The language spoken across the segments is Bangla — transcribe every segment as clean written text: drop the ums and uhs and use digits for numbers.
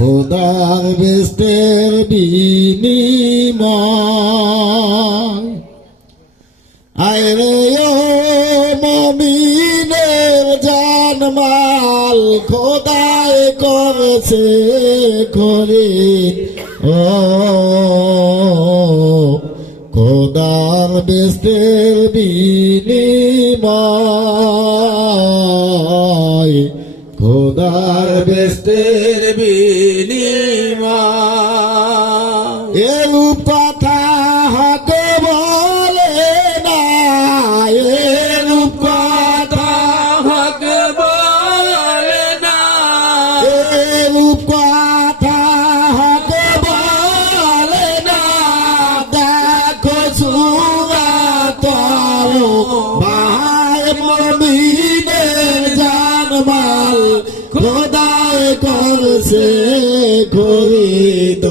খোদার বেস্তের বিনিময় আয়রে ও মুমিনের জানমাল খোদায় করেছে খরিদ ও খোদার বেস্তের বিনিময় খোদার বেস্তের বিনিময় এরূপ কথা হকে বলে না এরূপ কথা হকে বলে না এরূপ কথা হকে বলে না দেখো সুরা তোর ভাই মুমিনের জানমাল খোদায় করছে খরিদ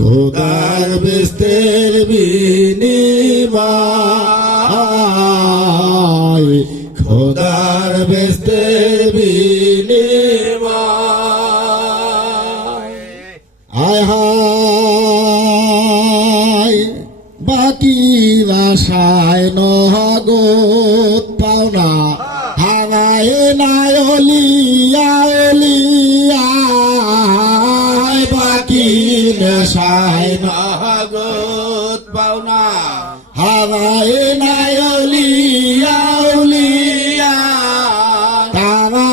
খোদার বেস্তের বিনিময় খোদার বেস্তের বিনিময় আয় হায় বাকি আশায় নহগত পাওনা হারায় নাই অলিয়া অলিয়া বাকি নেশায় নহগত পাওনা হারায় নাই অলিয়া অলিয়া তারা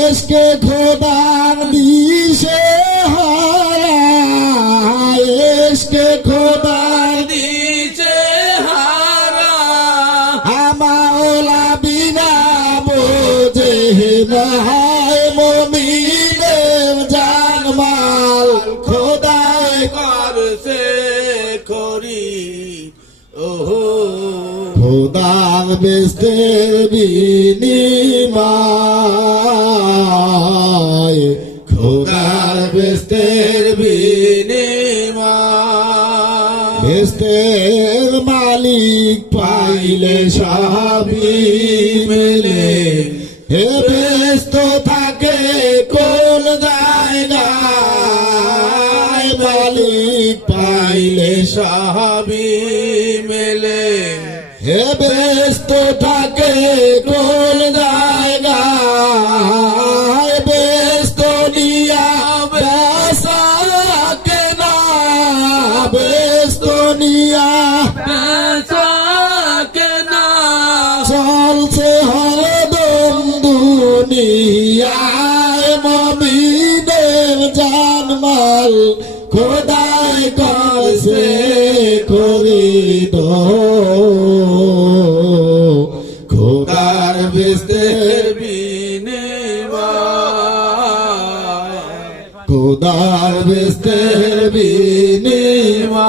এসকে খোদার দিশে হারায় এসকে খোদার দিশে হারা আমাওলা বিনা বোঝে নহায় মুমিনের জানমাল খোদায় করছে খরিদ ওহো খোদার বেস্তের বিনিময় খোদার বেস্তের বিনিময় বেস্তের মালিক পাইলে সবই মেলে হে ব্যস্ত থাকে কোন জায়গায় মালিক পাইলে সবই মেলে হে ব্যস্ত থাকে কোন জায়গায় ব্যস্ত নিয়া বেসা কেনা ব্যস্ত নিয়া বেসা কেনা চলছে হরদম দুনিয়ায় মুমিনের জানমাল খোদায় করছে খরিদ খোদার বেস্তের বিনিময় খোদার বেস্তের বিনিময়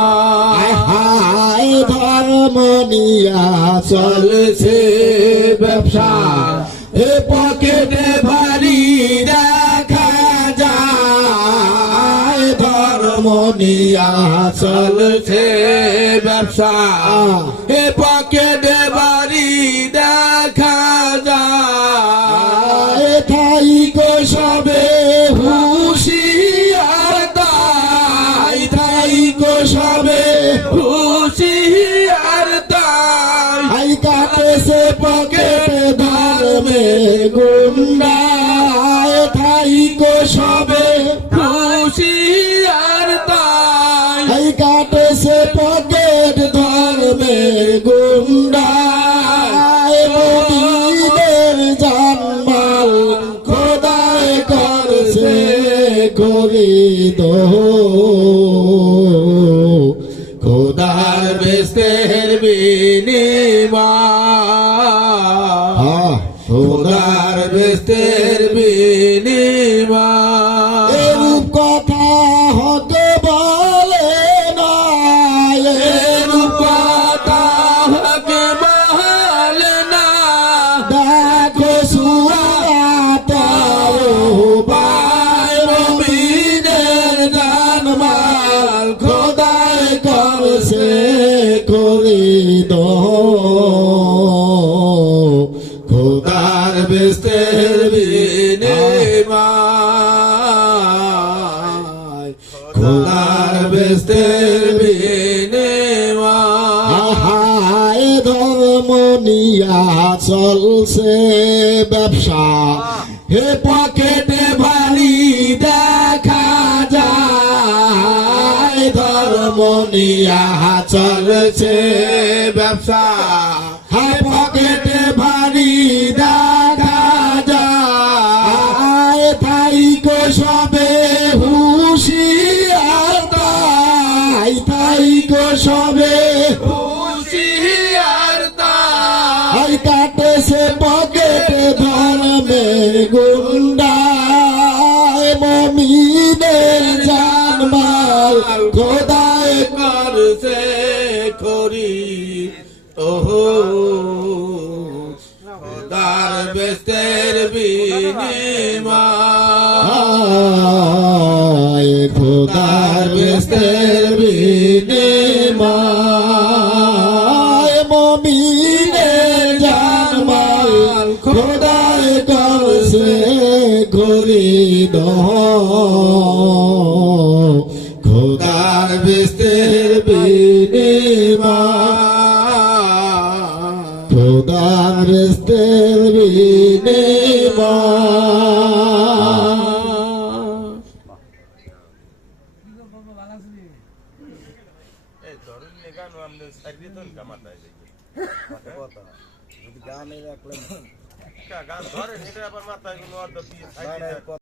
হায় ধর্ম নিয়া চলছে ব্যবসা এ পকেটে ভারী দেখা যায় ধর্ম নিয়া চলছে ব্যবসা এ পকেটে ভারী দেখা যায় তাই গো সবে হুঁশিয়ার তাই গো সবে হুঁশিয়ার তাই কাটেছে পকেটে ধর্মে গুন্ডায় তাই গো সবে হুঁশিয়ার তাই কাটেছে পকেট ধর্মে গুন্ডায় মুমিনের জানমাল খোদায় করছে খরিদ খোদার বেস্তের বিনিময় খোদার বেস্তের বিনিময় এরূপ কথা হতে বলে না এরূপ কথা হতে বলে না দেখো সুরা তোর ভাই মুমিনের জানমাল খোদায় করছে খরিদ খোদার বেস্তের বেস্তের বিনিময় খোদার বেস্তের বিনিময় হায় ধর্ম নিয়া চলছে ব্যবসা হে পকেটে ভারী দেখা যায় ধর্ম নিয়া চলছে ব্যবসা হে পকেটে ভারী দেখা যায় তাই গো সবে হুঁশিয়ার তাই গো সবে হুঁশিয়ার তাই কাটেছে পকেটে ধর্মের গুন্ডায় মমিনের জানমাল খোদায় করছে খরি ওহো খোদার বেস্তের বিনিময় খোদার বেস্তের বিনিময় মমিনের জানমাল খোদায় করছে খরিদ খোদার বেস্তের বিনিময় খোদার বেস্তের গান ধরেন এটা আবার মাথায় কোনো